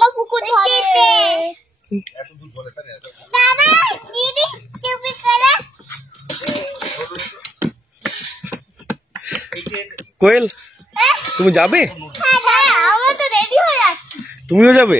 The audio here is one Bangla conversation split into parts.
বাবা পুকুর কেটে এত দূর বলে তাই বাবা দিদি চুপি করে কোয়েল তুমি যাবে? আমরা তো রেডি হয়ে আছি। তুমিও যাবে?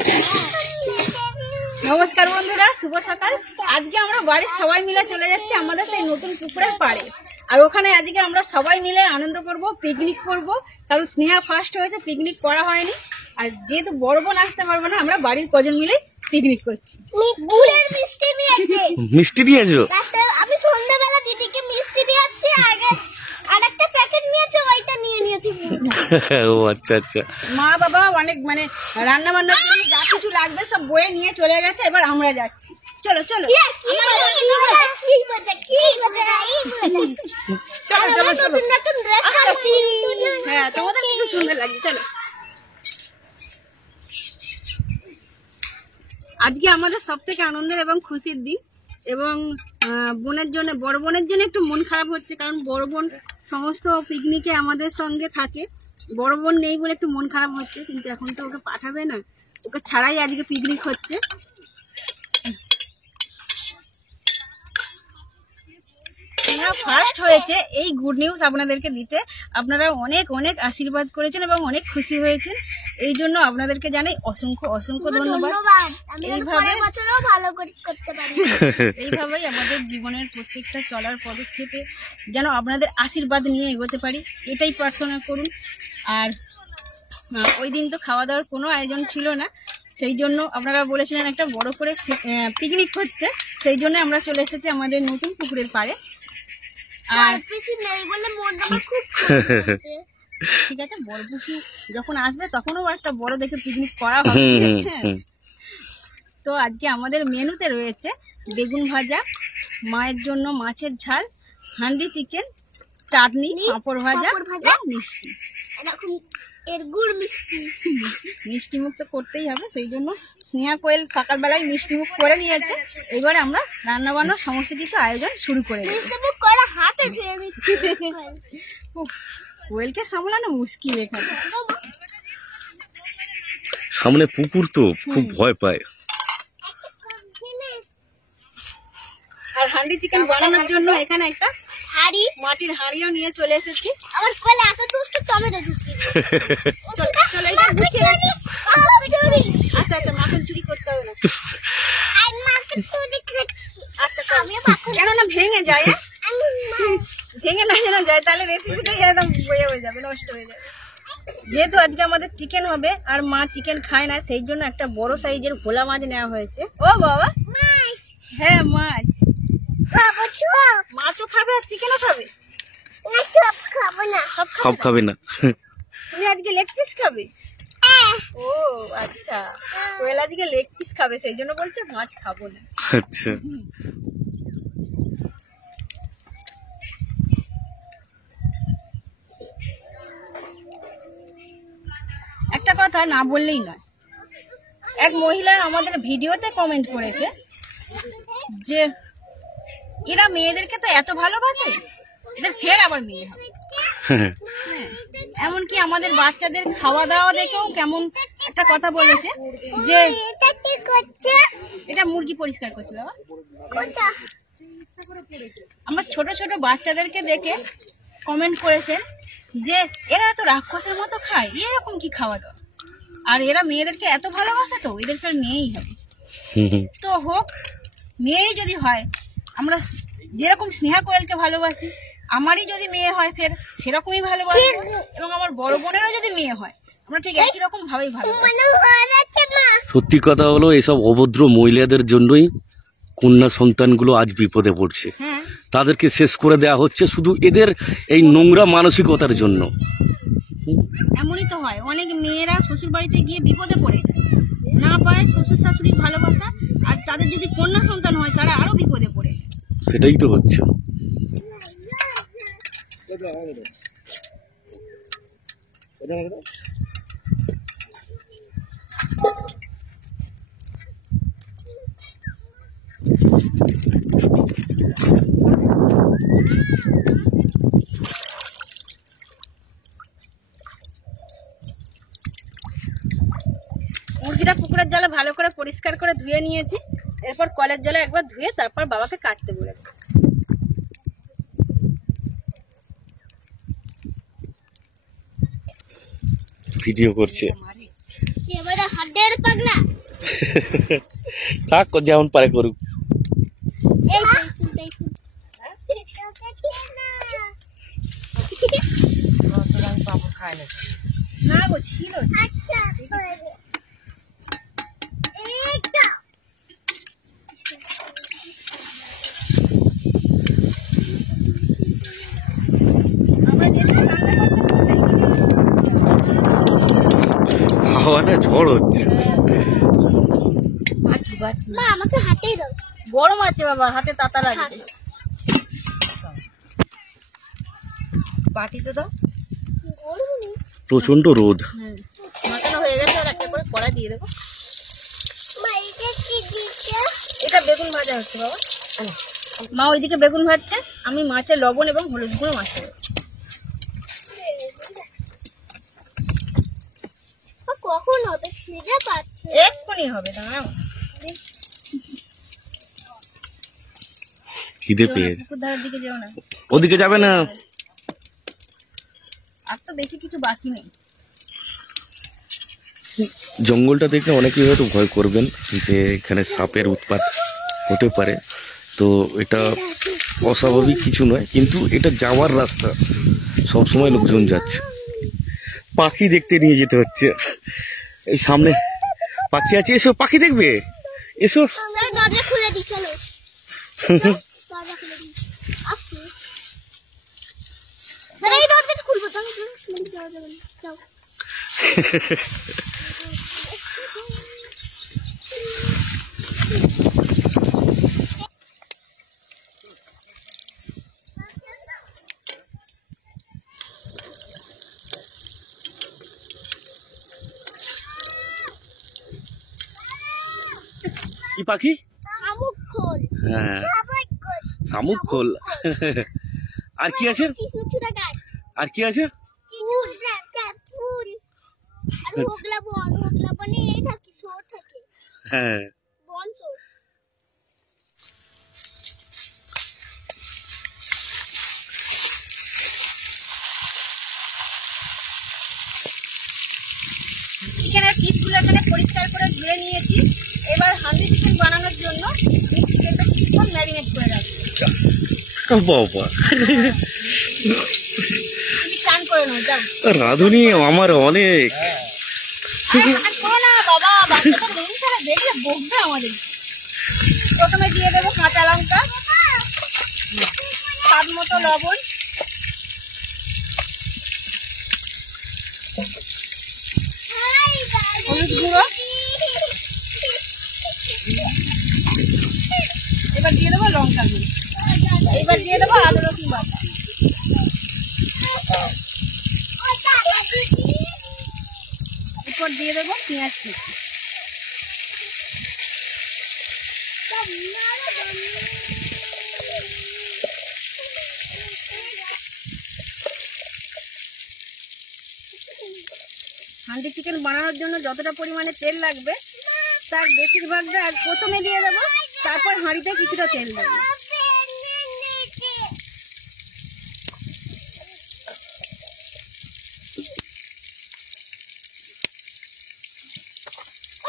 নমস্কার বন্ধুরা, শুভ সকাল। আজকে আমরা বাড়ির সবাই মিলে চলে যাচ্ছি আমাদের সেই নতুন পুকুরের পাড়ে। আর ওখানে আজকে আমরা সবাই মিলে আনন্দ করব, পিকনিক করব। কারণ স্নেহা ফার্স্ট হয়েছে, পিকনিক করা হয়নি। আর যেহেতু বড় বোন আসতে পারবে না, আমরা বাড়ির কজন মিলে পিকনিক করছি। গুড়ের মিষ্টি নিয়েছে। মিষ্টি নিয়েছো? আমি সন্ধ্যাবেলা দিদিকে মিষ্টি দিয়েছি, আগে আরেকটা প্যাকেট নিয়েছে, ওইটা নিয়ে নিয়েছি। ও আচ্ছা আচ্ছা। মা বাবা অনেক রান্না বান্নার জন্য যা কিছু লাগবে সব বয়ে নিয়ে চলে গেছে। এবার আমরা যাচ্ছি। চলো চলো হ্যাঁ, তোমাদের খুব সুন্দর লাগছে। চলো, আজকে আমাদের সব থেকে আনন্দের এবং খুশির দিন। এবং বোনের জন্য, বড় বোনের জন্য একটু মন খারাপ হচ্ছে, কারণ বড় বোন সমস্ত পিকনিকে আমাদের সঙ্গে থাকে। বড় বোন নেই বলে একটু মন খারাপ হচ্ছে, কিন্তু এখন তো ওকে পাঠাবে না, ওকে ছাড়াই আজকে পিকনিক হচ্ছে। ফার্স্ট হয়েছে, এই গুড নিউজ আপনাদেরকে দিতে আপনারা অনেক অনেক আশীর্বাদ করেছেন এবং অনেক খুশি হয়েছেন। এই জন্য আপনাদেরকে জানাই অসংখ্য অসংখ্য ধন্যবাদ। এইভাবেই আমাদের জীবনের প্রত্যেকটা চলার পদক্ষেপে যেন আপনাদের আশীর্বাদ নিয়ে এগোতে পারি, এটাই প্রার্থনা করুন। আর ওই দিন তো খাওয়া দাওয়ার কোনো আয়োজন ছিল না, সেই জন্য আপনারা বলেছিলেন একটা বড় করে পিকনিক করতে, সেই জন্য আমরা চলে এসেছি আমাদের নতুন পুকুরের পাড়ে। আর ঠিক আছে, বড় পুষি যখন আসবে তখনও একটা বড় দেখে পিকনিক করা হবে। তো আজকে আমাদের মেনুতে রয়েছে বেগুন ভাজা, মায়ের জন্য মাছের ঝাল, হান্ডি চিকেন, চাটনি, পাঁপড় ভাজা, মিষ্টি। মিষ্টি মুখ তো করতেই হবে, সেই জন্য স্নেহা কোয়েল সকালবেলায় মিষ্টি মুখ করে নিয়েছে। এবারে আমরা রান্না বান্না সমস্ত কিছু আয়োজন শুরু করে দেব। কোয়েলকে সামলানো মুশকিল এখানে, সামনে পুকুর তো খুব ভয় পায়। আর হান্ডি চিকেন বানানোর জন্য এখানে একটা হাঁড়ি, মাটির হাঁড়িও নিয়ে চলে এসেছি। আমার কোলে এত দুষ্ট টমেটো ঢুকিয়ে চলো এটা গুছিয়ে রাখি। আচ্ছা আচ্ছা, মাখন চুরি করতে হবে না। আচ্ছা, কেন না ভেঙে যায়, ভেঙে না যেন যায়, তাহলে রেসিপিটাই একদম বয়ে হয়ে যাবে, নষ্ট হয়ে যাবে। যেহেতু আজকে আমাদের চিকেন হবে আর মা চিকেন খায় না, সেই জন্য একটা বড় সাইজের ভোলা মাছ নেওয়া হয়েছে। ও বাবা, হ্যাঁ মাছ। মাছও খাবে আর চিকেনও খাবে? সব খাবো না। সব খাবে না। তুমি আজকে লেগ পিস খাবে? ও আচ্ছা, কোয়েল আজকে লেগ পিস খাবে, সেই জন্য বলছে মাছ খাবো না। আচ্ছা, একটা কথা না বললেই নয়, এক মহিলা আমাদের ভিডিওতে কমেন্ট করেছে যে এরা মেয়েদেরকে তো এত ভালোবাসে, এদের ফের আবার মেয়ে হবে। এমনকি আমাদের বাচ্চাদের খাওয়া দাওয়া দেখেও কেমন একটা কথা বলেছে যে এটা মুরগি পরিষ্কার করছে। বাবা, আমার ছোট ছোট বাচ্চাদেরকে দেখে কমেন্ট করেছেন যে এরা এত রাক্ষসের মতো খায়, এরকম কি খাওয়া দাওয়া, আর এরা মেয়েদেরকে এত ভালোবাসে, তো এদের ফের মেয়েই হবে। তো হোক, মেয়েই যদি হয়, আমরা যেরকম স্নেহা কোয়েলকে ভালোবাসি, আমারই যদি মেয়ে হয় ফের সেরকমই ভালোবাসি, এবং আমার বড় বোনেরও যদি মেয়ে হয় আমরা ঠিক একই রকম ভাবেই ভালোবাসি। সত্যি কথা হলো এসব অভদ্র মহিলাদের জন্যই কন্যা সন্তানগুলো আজ বিপদে পড়ছে। তাদেরকে শেষ করে দেওয়া হচ্ছে শুধু এদের এই নোংরা মানসিকতার জন্য। এমনই তো হয়, অনেক মেয়েরা শ্বশুর বাড়িতে গিয়ে বিপদে পড়ে না পায় শ্বশুর শাশুড়ির ভালোবাসা, আর তাদের যদি কন্যা সন্তান হয় তারা আরো বিপদে পড়ে। সেটাই তো হচ্ছে। মুরগিটা পুকুরের জলে ভালো করে পরিষ্কার করে ধুয়ে নিয়েছি। এরপর কলের জলে একবার ধুয়ে তারপর বাবাকে কাটতে বলে দেব। ভিডিও করছে। এবারে হাতের পাগলা থাক, যেমন পারে করুক। এই দেখুন না গো, ছিল। আচ্ছা এইটা আমরা যেটা রান্না করতে হাওয়াটা ঝড় হচ্ছে। মা আমাকে হাতেই দাও। গরম আছে বাবা, হাতে তাতা লাগবে। বাটিতে দাও। গরম নেই। প্রচন্ড রোদ। মাখানো হয়ে গেছে, আর একটা করে কড়াই দিয়ে দেবো। মা এটা কি দিচ্ছে? এটা বেগুন ভাজা হচ্ছে বাবা। মা ওইদিকে বেগুন ভাজছে, আমি মাছের লবণ এবং হলুদ গুঁড়ো মাখতে দেবো। কখন হবে খিদে পাচ্ছে? এক্ষুনি হবে, দাঁড়াও। খিদে পেয়ে পুকুর ধারের দিকে যেও না, ওদিকে যাবে না। আর তো বেশি কিছু বাকি নেই। জঙ্গলটা দেখে অনেকেই হয়তো ভয় করবেন যে এখানে সাপের উৎপাত হতে পারে, তো এটা অস্বাভাবিক কিছু নয়, কিন্তু এটা যাওয়ার রাস্তা, সবসময় লোকজন যাচ্ছে। পাখি দেখতে নিয়ে যেতে হচ্ছে। এই সামনে পাখি আছে, এসো পাখি দেখবে, এসো। দরজা খুলে দিই, চলো দরজা খুলে দিই। আসছি। দাঁড়া, এই দরজাটা খুলবো তো আমি। দরজা বন্ধ, যাও। কি পাখি? শামুক খোল। হ্যাঁ, শামুক খোল। শামুক খোল। আর কি আছে? কৃষ্ণচূড়া গাছ। আর কি আছে? ফুল, ফুল। আর হোগলা বন, হোগলা বনে এই থাকে, শোর থাকে। হ্যাঁ, বন শোর। চিকেনের পিসগুলো এখানে পরিষ্কার করে ধুয়ে নিয়েছি। এবার হান্ডি চিকেন বানানোর জন্য চিকেনটা কিছুক্ষণ ম্যারিনেট করে রাখবো। বাবা তুমি চান করে নাও, যাও। রাঁধুনি আমার অনেক। চান করো না বাবা, বাচ্চাটা মেন ছাড়া দেখলে বকবে আমাদের। প্রথমে দিয়ে দেবো কাঁচা লঙ্কা, স্বাদ মতো লবণ, হলুদ গুঁড়ো। এবার দিয়ে দেবো লঙ্কা গুঁড়ো। এবার দিয়ে দেবো আদা রসুন বাটা। এরপর দিয়ে দেবো পেঁয়াজ কুচি। হান্ডি চিকেন বানানোর জন্য যতটা পরিমাণে তেল লাগবে তার বেশিরভাগটা প্রথমে দিয়ে দেবো, তারপর হাঁড়িতে কিছুটা তেল দেবো।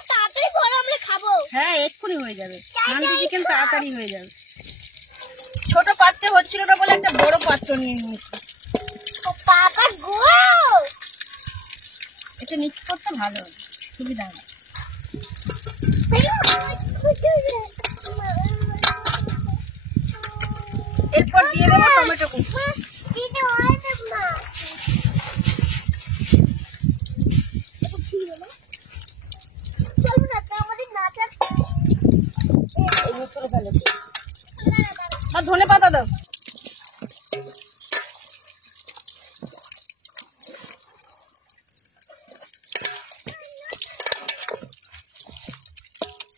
তাড়াতাড়ি করো, আমরা খাবো। হ্যাঁ, এক্ষুনি হয়ে যাবে। হান্ডি চিকেন তাড়াতাড়ি হয়ে যাবে। ছোট পাত্রে হচ্ছিল না বলে একটা বড় পাত্র নিয়ে নিয়েছি। বাবা গো, এটা মিক্স করতে ভালো হবে, সুবিধা হবে। এরপর দিয়ে দেবো টমেটো কুচি। আর ধনে পাতা দাও।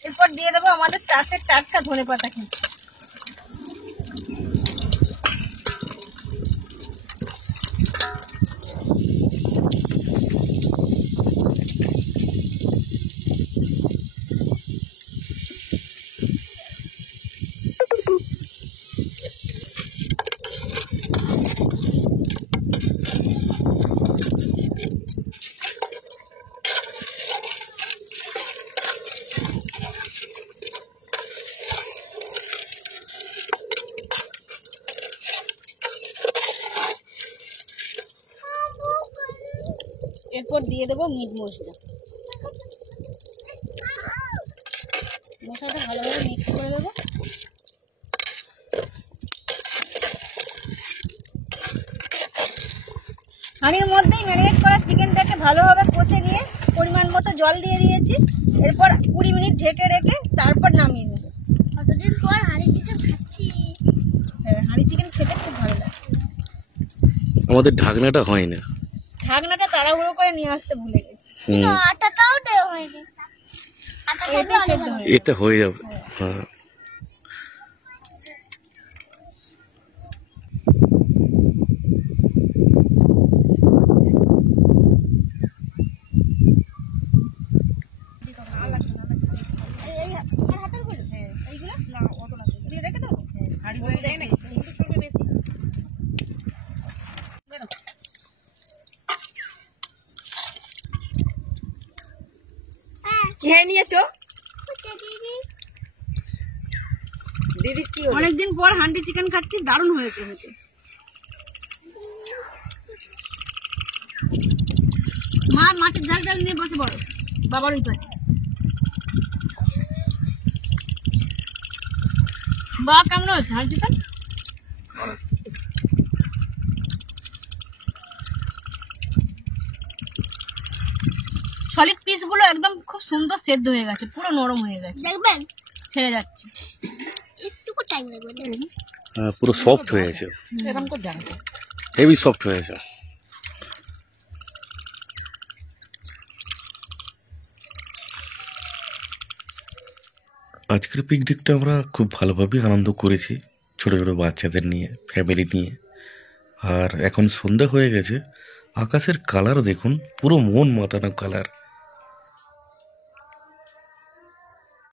এরপর দিয়ে দেবো আমাদের চাষের টাটকা ধনে পাতা কুচি। এরপর দিয়ে দেবো মিট মশলা। মশলাটা ভালোভাবে মিক্স করে দেবো। হাঁড়ির মধ্যেই ম্যারিনেট করা চিকেনটাকে ভালোভাবে কষে নিয়ে পরিমাণ মতো জল দিয়ে দিয়েছি। এরপর 20 মিনিট ঢেকে রেখে তারপর নামিয়ে নেব। কতদিন পর হাঁড়ি চিকেন খাচ্ছি। হ্যাঁ, হাঁড়ি চিকেন খেতে খুব ভালো লাগে। আমাদের ঢাকনাটা হয় না। ঢাকনাটা তাড়াহুড়ো করে নিয়ে আসতে ভুলে গেছি। হুম, আটাটাও দেওয়া হয়ে গেছে। আটা এতে খাবে অনেক সেদ্ধ ভালো। হয়ে যাবে। এটা হয়ে যাবে। হ্যাঁ, এইগুলো না অত লাগবে না। দিয়ে রেখে দেবো। হাঁড়ি হয়ে যায় নাকি? একটু ছড়বে বেশি। বেরো। হ্যাঁ, খেয়ে নিয়েছো? দিদি। দিদি কি অনেকদিন পর হান্ডি চিকেন খাচ্ছি, দারুণ হয়েছে খেতে। মা মাছের ঝাল ডাল নিয়ে বসে পড়ো বাবার ওই পাশে। বা কেমন হয়েছে ঝাল চিকেন? সলিড পিসগুলো একদম খুব সুন্দর সেদ্ধ হয়ে গেছে, পুরো নরম হয়ে গেছে, দেখবেন ছেড়ে যাচ্ছে। একটুকু টাইম লাগবে দেখবেন। হ্যাঁ, পুরো সফট হয়ে গেছে, এরকম করে জানছে। হেভি সফট হয়ে গেছে। আজকের পিকনিকটা আমরা খুব ভালোভাবে আনন্দ করেছি, ছোট ছোট বাচ্চাদের নিয়ে, ফ্যামিলি নিয়ে। আর এখন সন্ধ্যা হয়ে গেছে, আকাশের কালার দেখুন, পুরো মন মাতানো কালার।